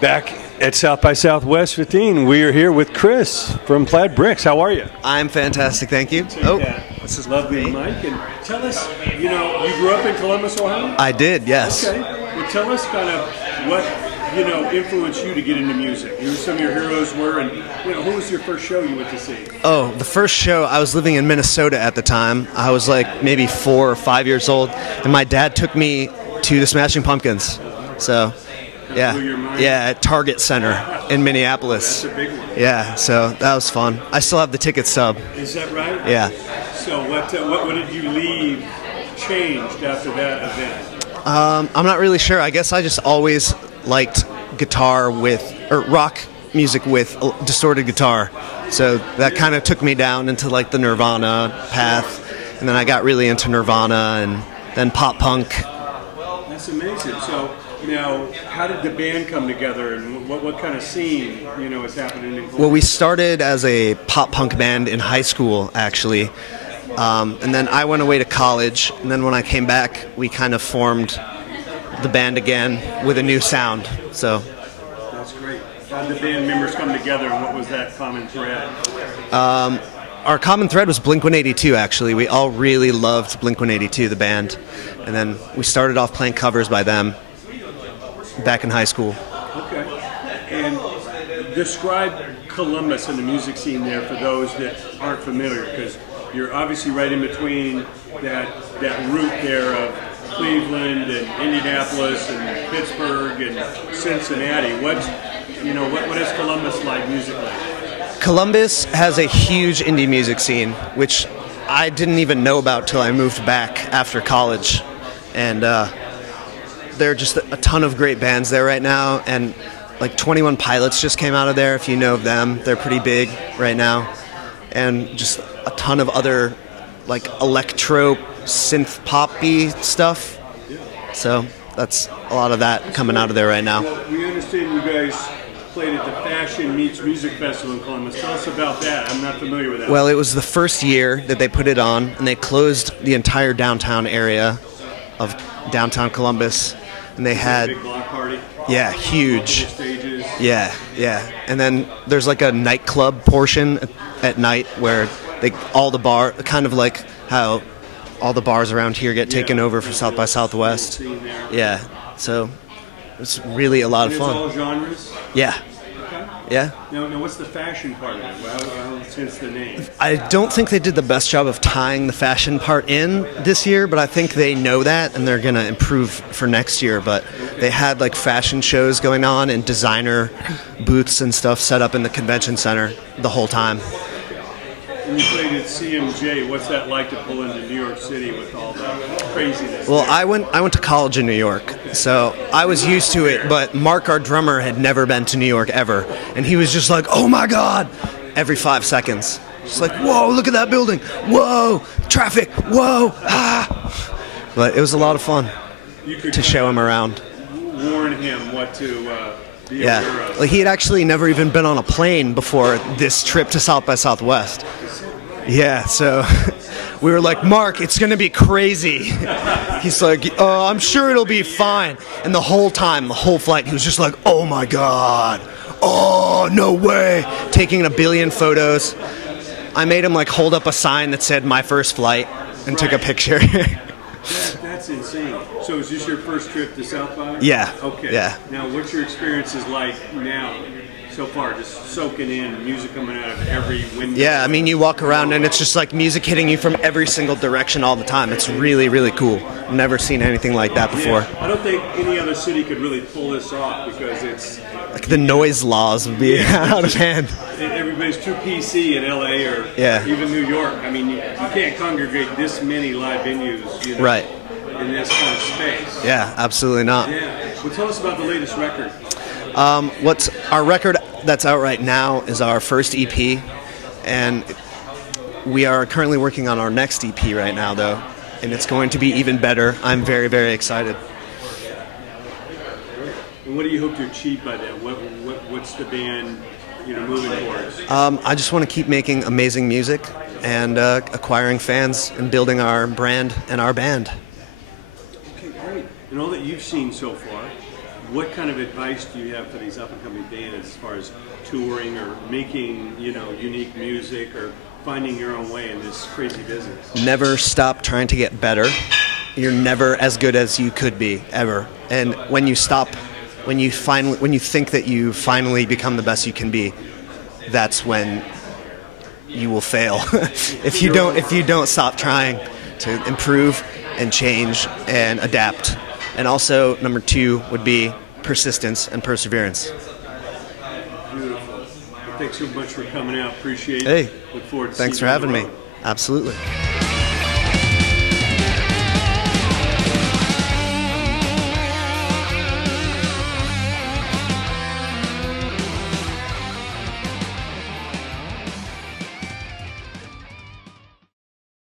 Back at South by Southwest 15, we are here with Chris from PLAID BRIXX. How are you? I'm fantastic, thank you. This is lovely, Mike. And tell us, you grew up in Columbus, Ohio? I did, yes. Okay. Well, tell us kind of what, influenced you to get into music. Who some of your heroes were, and who was your first show you went to see? Oh, the first show, I was living in Minnesota at the time. I was like maybe 4 or 5 years old, and my dad took me to the Smashing Pumpkins. So, yeah, at Target Center in Minneapolis. That's a big one. Yeah, so that was fun. I still have the ticket stub. Is that right? Yeah. So what did you leave changed after that event? I'm not really sure. I guess I just always liked guitar or rock music with distorted guitar. So that kind of took me down into like the Nirvana path. And then I got really into Nirvana and then pop punk. That's amazing. So now, how did the band come together, and what kind of scene, is happening in Columbus? Well, we started as a pop punk band in high school, actually. And then I went away to college, and then when I came back, we kind of formed the band again with a new sound. So that's great. How did the band members come together, and what was that common thread? Our common thread was Blink-182, actually. We all really loved Blink-182, the band. And then we started off playing covers by them back in high school. Okay. And describe Columbus and the music scene there for those that aren't familiar, because you're obviously right in between that route there of Cleveland and Indianapolis and Pittsburgh and Cincinnati. What is Columbus like musically? Columbus has a huge indie music scene, which I didn't even know about till I moved back after college. And there are just a ton of great bands there right now, and like 21 Pilots just came out of there, if you know of them. They're pretty big right now. And just a ton of other like electro synth poppy stuff. So that's a lot of that coming out of there right now. Well, we understand you guys played at the Fashion Meets Music Festival in Columbus. Tell us about that. I'm not familiar with that. Well, it was the first year that they put it on, and they closed the entire downtown area of downtown Columbus. And they had a big block party. Yeah, huge. Stages. Yeah. And then there's like a nightclub portion at night where all the bar, kind of like how all the bars around here get taken over for South by Southwest. Yeah. So it's really a lot of fun. All genres. Yeah. Okay. Yeah. Now, what's the fashion part of it? Well, since the name. I don't think they did the best job of tying the fashion part in this year, but I think they know that and they're going to improve for next year. But they had like fashion shows going on and designer booths and stuff set up in the convention center the whole time. And you played at CMJ. What's that like to pull into New York City with all the craziness? Well, I went to college in New York, so I was used to it. But Mark, our drummer, had never been to New York ever, and he was just like, "Oh my God!" every 5 seconds. Just like, "Whoa, look at that building! Whoa, traffic! Whoa, ah!" But it was a lot of fun to show him around. Warn him what to be aware of. Like he had actually never even been on a plane before this trip to South by Southwest. Yeah, so we were like, "Mark, it's going to be crazy." He's like, "I'm sure it'll be fine." And the whole time, the whole flight, he was just like, "Oh my God. Oh, no way." Taking a billion photos. I made him like hold up a sign that said "My First Flight" and took a picture. That's insane. So is this your first trip to South by? Yeah. Okay. Yeah. Now, what's your experiences like now, so far, just soaking in music coming out of every window? Yeah, I mean, you walk around and it's just like music hitting you from every single direction all the time. It's really, really cool. I've never seen anything like that before. Yeah. I don't think any other city could really pull this off because it's... Like the noise laws would be out of hand. Everybody's too PC in LA or even New York. I mean, you can't congregate this many live venues, right, in this kind of space. Yeah, absolutely not. Yeah. Well, tell us about the latest record. What's our record that's out right now is our first EP, and we are currently working on our next EP right now, though, and it's going to be even better. I'm very, very excited. And what do you hope to achieve by that? What's the band, moving towards? I just want to keep making amazing music and acquiring fans and building our brand and our band. Okay, great. And all that you've seen so far, what kind of advice do you have for these up-and-coming bands as far as touring or making, you know, unique music or finding your own way in this crazy business? Never stop trying to get better. You're never as good as you could be, ever. And when you stop, when you think that you finally become the best you can be, that's when you will fail. if you don't stop trying to improve and change and adapt. And also, number 2 would be persistence and perseverance. Beautiful. Well, thanks so much for coming out. Appreciate it. Hey, look forward to thanks seeing for you on having the me. road. Absolutely.